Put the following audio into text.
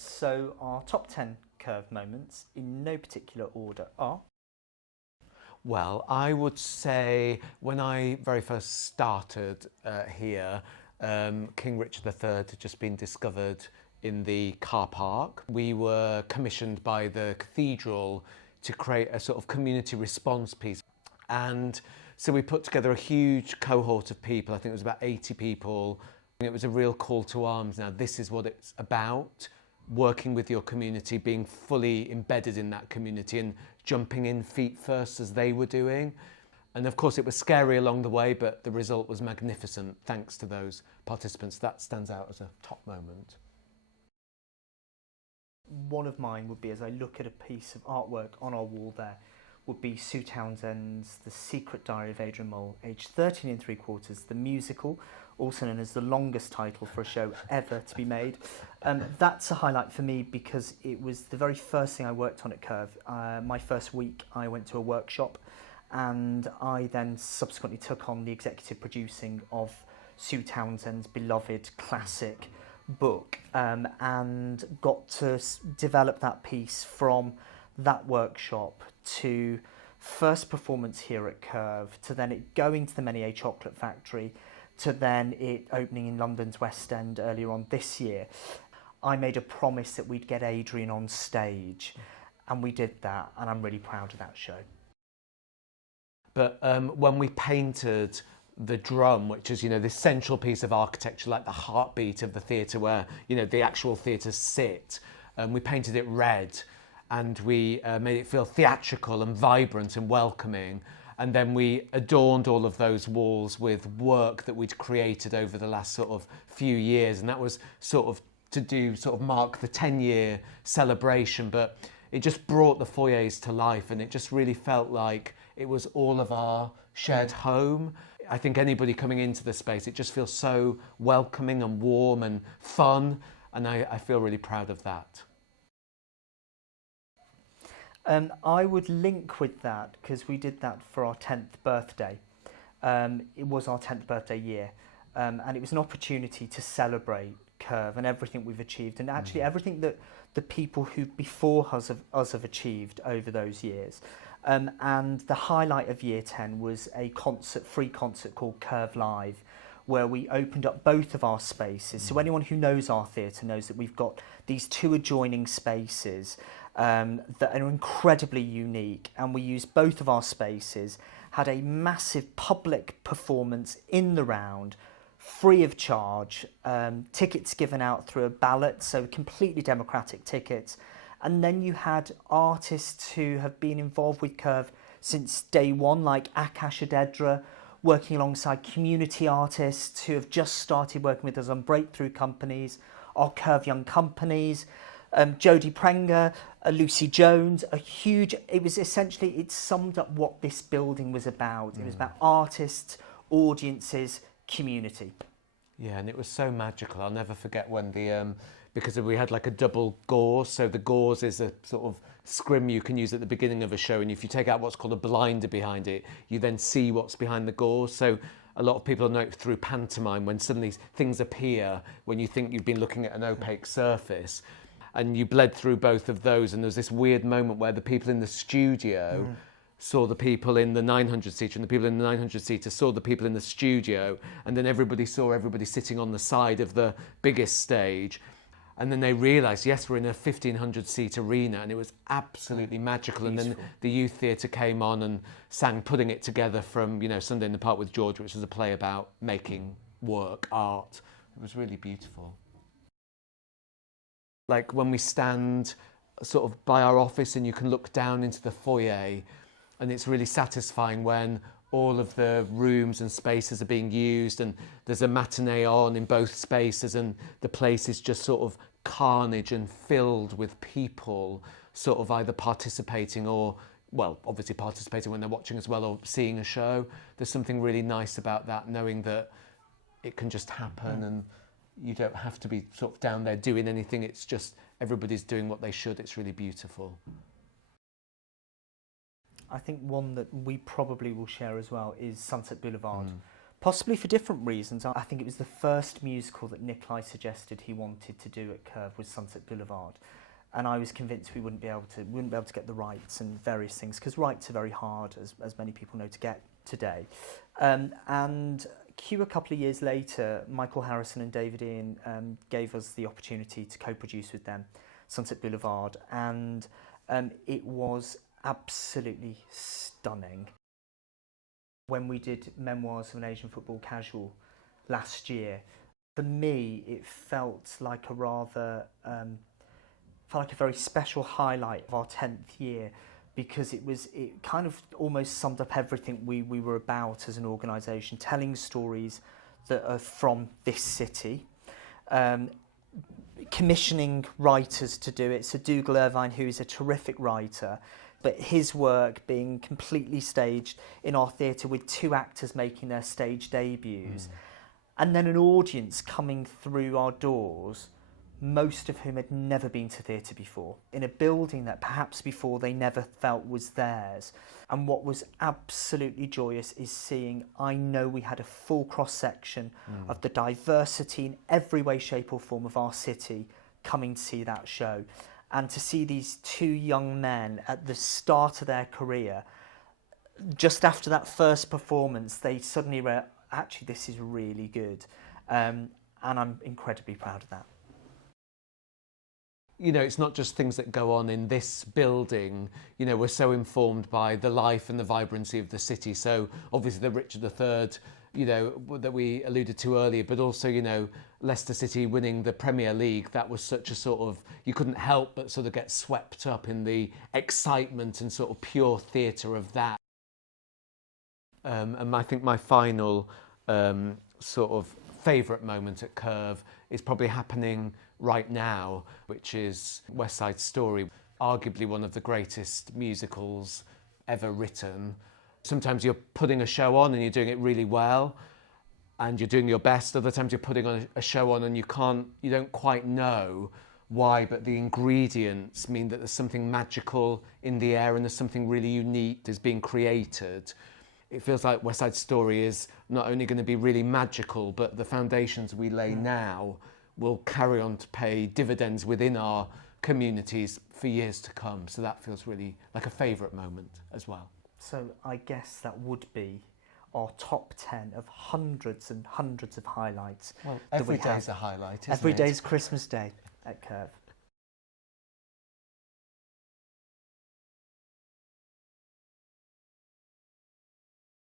So our top 10 Curve moments, in no particular order, are... Well, I would say when I very first started here, King Richard III had just been discovered in the car park. We were commissioned by the cathedral to create a sort of community response piece. And so we put together a huge cohort of people. I think it was about 80 people. It was a real call to arms. Now, this is what it's about. Working with your community, being fully embedded in that community and jumping in feet first as they were doing. And of course it was scary along the way, but the result was magnificent thanks to those participants. That stands out as a top moment. One of mine would be, as I look at a piece of artwork on our wall there, would be Sue Townsend's The Secret Diary of Adrian Mole, aged 13 3/4, the musical, also known as the longest title for a show ever to be made. That's a highlight for me because it was the very first thing I worked on at Curve. My first week I went to a workshop and I then subsequently took on the executive producing of Sue Townsend's beloved classic book and got to develop that piece from that workshop to first performance here at Curve, to then it going to the Menier Chocolate Factory, to then it opening in London's West End earlier on this year. I made a promise that we'd get Adrian on stage, and we did that, and I'm really proud of that show. But when we painted the drum, which is, this central piece of architecture, like the heartbeat of the theatre where, the actual theatres sit, we painted it red, and we made it feel theatrical and vibrant and welcoming. And then we adorned all of those walls with work that we'd created over the last sort of few years. And that was sort of mark the 10-year celebration. But it just brought the foyers to life, and it just really felt like it was all of our shared home. I think anybody coming into the space, it just feels so welcoming and warm and fun. And I feel really proud of that. I would link with that because we did that for our 10th birthday. It was our 10th birthday year, and it was an opportunity to celebrate Curve and everything we've achieved, and actually everything that the people who before us have achieved over those years. And the highlight of year 10 was a free concert called Curve Live, where we opened up both of our spaces. So anyone who knows our theatre knows that we've got these two adjoining spaces that are incredibly unique, and we used both of our spaces, had a massive public performance in the round, free of charge, tickets given out through a ballot, so completely democratic tickets. And then you had artists who have been involved with Curve since day one, like Akash Adedra, working alongside community artists who have just started working with us on breakthrough companies, our Curve Young Companies, Jodie Prenger, Lucy Jones, it summed up what this building was about. It was about artists, audiences, community. Yeah, and it was so magical. I'll never forget when because we had like a double gauze. So the gauze is a sort of scrim you can use at the beginning of a show, and if you take out what's called a blinder behind it, you then see what's behind the gauze. So a lot of people know it through pantomime when suddenly things appear when you think you've been looking at an opaque surface. And you bled through both of those, and there was this weird moment where the people in the studio saw the people in the 900-seater, and the people in the 900-seater saw the people in the studio, and then everybody saw everybody sitting on the side of the biggest stage. And then they realised, yes, we're in a 1,500-seat arena, and it was absolutely magical. Beautiful. And then the youth theatre came on and sang Putting It Together from, Sunday in the Park with George, which was a play about making work, art. It was really beautiful. Like when we stand sort of by our office and you can look down into the foyer, and it's really satisfying when all of the rooms and spaces are being used, and there's a matinee on in both spaces, and the place is just sort of carnage and filled with people sort of either participating or, well, obviously participating when they're watching as well, or seeing a show. There's something really nice about that, knowing that it can just happen and you don't have to be sort of down there doing anything. It's just everybody's doing what they should. It's really beautiful. I think one that we probably will share as well is Sunset Boulevard, possibly for different reasons. I think it was the first musical that Nikolai suggested he wanted to do at Curve was Sunset Boulevard, and I was convinced we wouldn't be able to get the rights and various things, because rights are very hard, as many people know, to get today. And a couple of years later, Michael Harrison and David Ian gave us the opportunity to co-produce with them Sunset Boulevard, and it was absolutely stunning. When we did Memoirs of an Asian Football Casual last year, for me it felt like a very special highlight of our 10th year, because it kind of almost summed up everything we were about as an organisation, telling stories that are from this city, commissioning writers to do it. So Dougal Irvine, who is a terrific writer, but his work being completely staged in our theatre with 2 actors making their stage debuts, and then an audience coming through our doors, most of whom had never been to theatre before, in a building that perhaps before they never felt was theirs. And what was absolutely joyous is seeing, I know we had a full cross-section of the diversity in every way, shape or form of our city coming to see that show. And to see these 2 young men at the start of their career, just after that first performance, they suddenly were, actually, this is really good. And I'm incredibly proud of that. You know, it's not just things that go on in this building. You know, we're so informed by the life and the vibrancy of the city. So obviously the Richard III, you know, that we alluded to earlier, but also, you know, Leicester City winning the Premier League, that was such a sort of, you couldn't help but sort of get swept up in the excitement and sort of pure theatre of that. And I think my final sort of favourite moment at Curve is probably happening right now, which is West Side Story, arguably one of the greatest musicals ever written. Sometimes you're putting a show on and you're doing it really well and you're doing your best. Other times you're putting on a show on and you don't quite know why, but the ingredients mean that there's something magical in the air and there's something really unique that's being created. It feels like West Side Story is not only going to be really magical, but the foundations we lay now will carry on to pay dividends within our communities for years to come. So that feels really like a favourite moment as well. So I guess that would be our top 10 of hundreds and hundreds of highlights. Well, every day is a highlight, isn't it? Every day is Christmas Day at Curve.